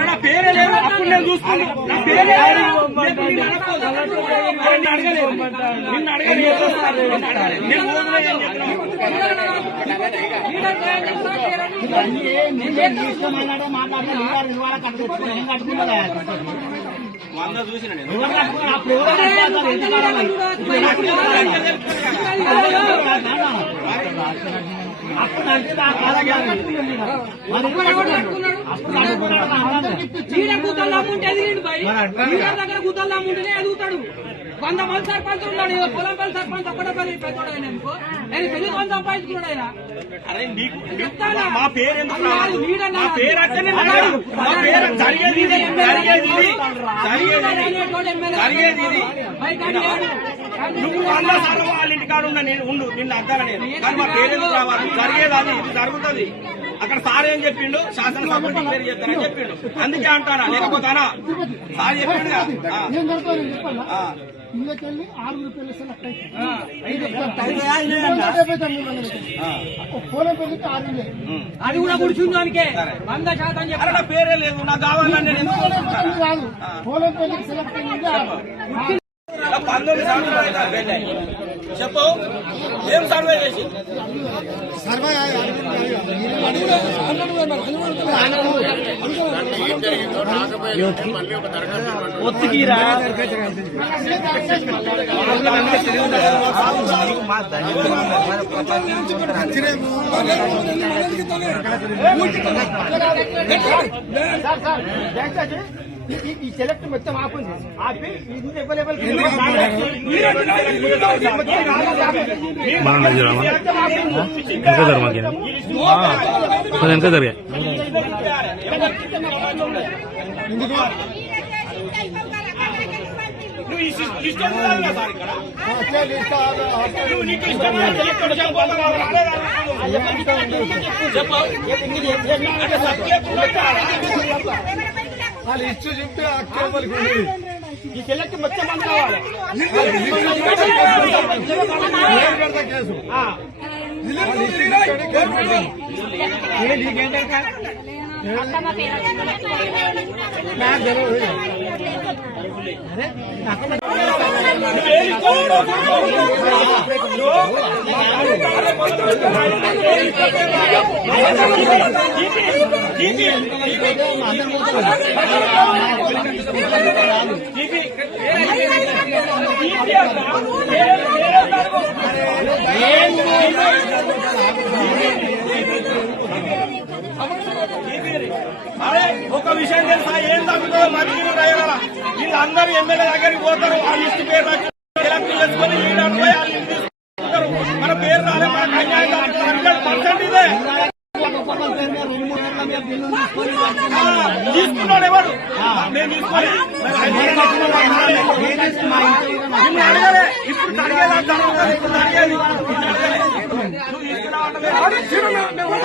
నా పేరే లేదు అప్పుడు నేను నా నిన్ను అడగలేదు. నిన్ను అడగలేదు. నేను? వంద చూసిన నేను ఈడ గుద్దలు అమ్ముంటే దగ్గర గుద్దలు అమ్ముంటేనే ఎదుగుతాడు వంద మంది సర్పంచ్ ఉన్నాడు ఏదో పొలం పల్లి సర్పంచ్ ఒక్కడే పది పెద్దోడు ఆయన అనుకో నేను తెలియదు వంద సంపాదించుకున్నాడు ఆయన అరే నీకు చెప్తానా? మా పేరు ఎందుకు పేరు రాదు. మా పేరు జరిగేది జరిగేది జరిగేది జరిగేది నువ్వు వంద సార్లు వాళ్ళ ఇంటికాడ ఉన్నా నేను ఉండు నిన్ను అద్దాల నేను కానీ మా పేరు ఎందుకు రావాలి. జరిగేది అది ఇది జరుగుతుంది. అక్కడ సార్ ఏం చెప్పిండు? శాసనసభ డిక్లేర్ చేస్తారని చెప్పిండు. అందుకే అంటారా లేకపోతే అనా? సార్ చెప్పిండు అది కూడా కూర్చుందానికే వంద శాతం చెప్పారు పేరే లేదు. నాకు కావాలని నేను ఎందుకు పోలం పెళ్ళికి సెలెక్ట్ అయింది పంతొమ్మిది సంవత్సరాలు. చెప్పు ఏం సర్వే చేసి? ఒత్తికిరా సార్, దయచేసి ఈ- ఈ- ఈ సెలెక్ట్ మొత్తం ఆపండి ఆపి ఇది అవైలబుల్ బాగా నడిచిరామా వెనక జరమాకి నీకు? వాళ్ళు ఇచ్చు చెప్తే అక్కడ ఈ సెలెక్ట్ మొత్తం మంది కావాలి. Case నువ్వేది code? జీపీ, అరే ఒక విషయం తెలుసా ఏం తగ్గుతుందో మంచిగా రాయగలరా వీళ్ళందరూ ఎమ్మెల్యే దగ్గరికి పోతారు. ఆ లిస్ట్ పేరు రాసి ఎలక్ట్ చేసుకొని. మన పేరు రాలే మన అన్యాయం హండ్రెడ్ పర్సెంట్ ఇదే. ఆ, తీసుకున్నాడు ఎవరు? నేను ఇప్పుడు అడిగేది అంత అడుగుతాను. ఇప్పుడు అడిగేది ఇప్పుడు అడగలే. నువ్వు తీసుకున్నావు మామూలు దయచేసి దానికే ఒకటి మాట్లాడమని. ఎమ్మెల్యే సాబ్ దగ్గరికి పోతారు, ఎమ్మెల్యే పేరు ఉన్నది ఉన్నది చూడు ఆ కానీ లీడర్లు పోయి సెలెక్ట్ చేసుకొని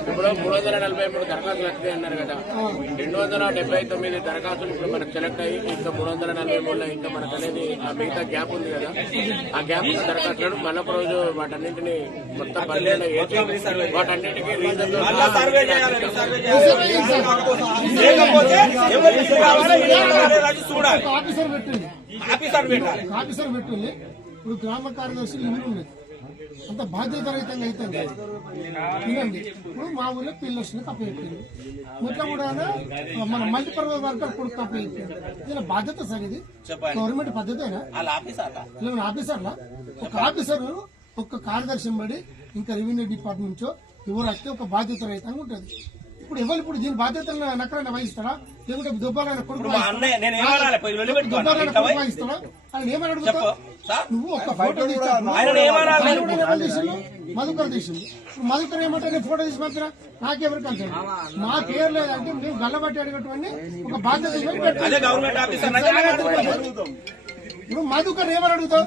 ఇప్పుడు మూడు వందల నలభై మూడు దరఖాస్తులు వస్తాయి అన్నారు కదా. రెండు వందల డెబ్బై తొమ్మిది దరఖాస్తులు ఇప్పుడు మనకు సెలెక్ట్ అయ్యి ఇంకా మూడు వందల నలభై మూడులో ఇంకా మనకు అనేది ఆ మిగతా గ్యాప్ ఉంది కదా. ఆ గ్యాప్ ఉన్న దరఖాస్తులను మళ్ళొక రోజు వాటన్నింటిని మొత్తం పల్లెల్లో వేసి వాటన్నిటికీ రీజన్ ఎవరు ఎవరు చూడాలి. ఆఫీసర్ పెట్టింది. ఆఫీసర్ పెట్టాలి. ఆఫీసర్ పెట్టింది. ఇప్పుడు గ్రామ కార్యదర్శులు ఉన్నది అంత బాధ్యత రహితంగా అయితే వినండి ఇప్పుడు మా ఊళ్ళో పిల్లలు తప్ప చెప్పింది. ముట్ల కూడా మన మల్టీపర్పస్ వర్కర్ కొడుకు తప్ప చెప్పింది. ఇలా బాధ్యత సార్ ఇది. గవర్నమెంట్ పద్ధతేనా? ఆఫీసర్లా? ఒక ఆఫీసర్ ఒక కార్యదర్శి బడి ఇంకా రెవెన్యూ డిపార్ట్మెంట్ ఎవరు వస్తే ఒక బాధ్యత రహితంగా ఉంటుంది. ఇప్పుడు ఎవరు ఇప్పుడు దీని బాధ్యతలను నక్కడైనా వహిస్తారా లేకుంటే దుబ్బారైన కొడుకు పోయి. వహిస్తాడా? ఆయన ఏమని అడుగుతావు సార్? నువ్వు ఒక ఫోటో తీస్తావు తీసిండు? మధుకర్ ఇప్పుడు మధుకర్ ఏమంటే నేను ఫోటో తీసి పంపినా? నాకెవరు కలిసి మా పేరు లేదంటే మేము గల్లబట్టి అడిగేటువంటి ఒక బాధ్యత. ఇప్పుడు మధుకర్ ఏమని అడుగుతావు?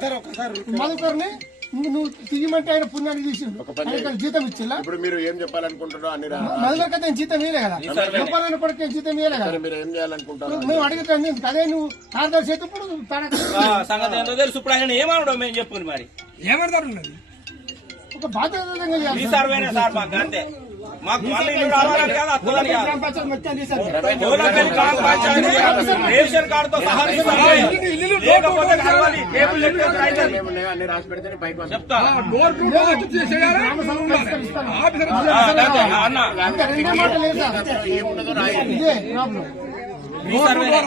మధుకర్ని నువ్వు తీయమంటే ఆయన పుణ్యానికి తీసిండు. జీతం ఇచ్చిల్లా ఇప్పుడు మీరు ఏం చెప్పాలనుకుంటున్నారో అన్ని మధుకర్ కదా జీతం ఇయ్యలే కదా. గొప్పలైన కొడుకు ఏం జీతం ఇయ్యలే కదా. మీరు ఏం చేయాలనుకుంటారు మేము అడుగుతాం నీకు అదే నువ్వు కార్యదర్శి అయితే ఇప్పుడు సంగతి ఏంటో తెలుసు. ఇప్పుడు ఆయన ఏమనడం మేము చెప్పుకుని మరి? ఏమడతారు ఒక చేయాలి సార్. సర్వేనే సార్ మాకు అంతే. మాకు రేషన్ కార్డుతో సహా. లేకపోతే కలవాలి టేబుల్. చెప్తా. టు. అన్న. ఇంకా రెండే మాటలు లేదు సార్. ఏముండదో రాయండి ఇదే ప్రాబ్లం మీ సర్వేనే?